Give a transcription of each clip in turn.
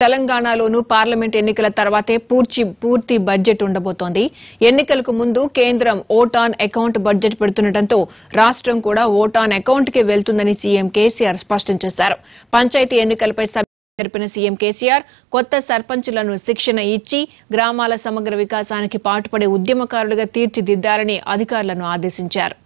తెలంగాణలోను parliament ఎన్నికల తర్వాతే పూర్తి బడ్జెట్ ఉండబోతోంది. ఎన్నికలకు ముందు కేంద్రం ఓట్ ఆన్ అకౌంట్ బడ్జెట్ పెడుతుండటంతో రాష్ట్రం కూడా ఓట్ ఆన్ అకౌంట్ కే వెళ్తుందని సీఎం కేసీఆర్ స్పష్టం చేశారు. పంచాయతీ ఎన్నికలపై జరిపిన సీఎం కేసీఆర్ కొత్త సర్పంచులను శిక్షణ ఇచ్చి గ్రామాల సమగ్ర వికాసానికి పాటుపడే ఉద్యమకారులుగా తీర్చిదిద్దాలని అధికారులను ఆదేశించారు.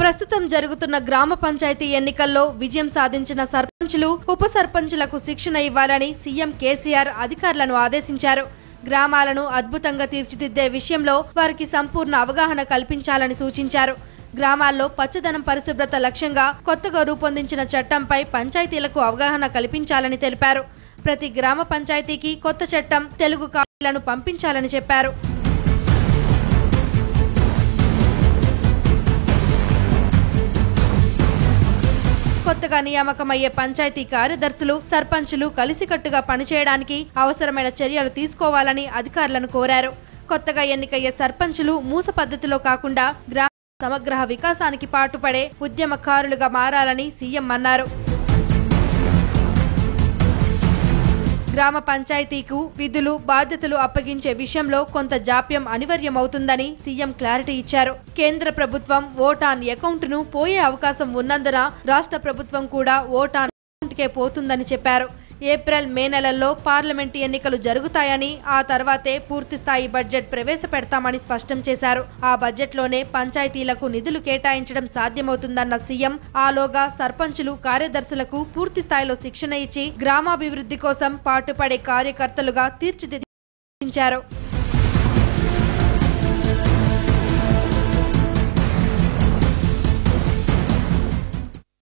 ప్రస్తుతం జరుగుతున్న గ్రామ పంచాయతీ ఎన్నికల్లో విజయం సాధించిన సర్పంచులు, ఉప సర్పంచులకు శిక్షణ ఇవ్వాలని సీఎం కేసీఆర్ అధికారులను ఆదేశించారు. గ్రామాలను అద్భుతంగా తీర్చిదిద్దే విషయంలో వారికి సంపూర్ణ అవగాహన కల్పించాలని సూచించారు. గ్రామాల్లో పచ్చదనం పరిశుభ్రత లక్ష్యంగా కొత్తగా రూపొందించిన చట్టంపై పంచాయతీలకు అవగాహన కల్పించాలని తెలిపారు. ప్రతి గ్రామ పంచాయతీకి కొత్త చట్టం, తెలుగు కాపీలను పంపించాలని చెప్పారు. కొత్తగా నియామకమయ్యే పంచాయతీ కార్యదర్శులు, సర్పంచులు కలిసికట్టుగా పనిచేయడానికి అవసరమైన చర్యలు తీసుకోవాలని అధికారులను కోరారు. కొత్తగా ఎన్నికయ్యే సర్పంచులు మూస పద్ధతిలో కాకుండా గ్రామ సమగ్ర వికాసానికి పాటుపడే ఉద్యమకారులుగా మారాలని సీఎం అన్నారు. గ్రామ పంచాయతీకు విధులు, బాధ్యతలు అప్పగించే విషయంలో కొంత జాప్యం అనివార్యమవుతుందని సీఎం క్లారిటీ ఇచ్చారు. కేంద్ర ప్రభుత్వం ఓట్ ఆన్ అకౌంట్ను పోయే అవకాశం ఉన్నందున రాష్ట్ర ప్రభుత్వం కూడా ఓట్ ఆన్ అకౌంట్కే పోతుందని చెప్పారు. ఏప్రిల్, మే నెలల్లో పార్లమెంటు ఎన్నికలు జరుగుతాయని, ఆ తర్వాతే పూర్తిస్థాయి బడ్జెట్ ప్రవేశపెడతామని స్పష్టం చేశారు. ఆ బడ్జెట్లోనే పంచాయతీలకు నిధులు కేటాయించడం సాధ్యమవుతుందన్న సీఎం ఆలోగా సర్పంచులు, కార్యదర్శులకు పూర్తి స్థాయిలో శిక్షణ ఇచ్చి గ్రామాభివృద్ధి కోసం పాటుపడే కార్యకర్తలుగా తీర్చిదిద్దారు.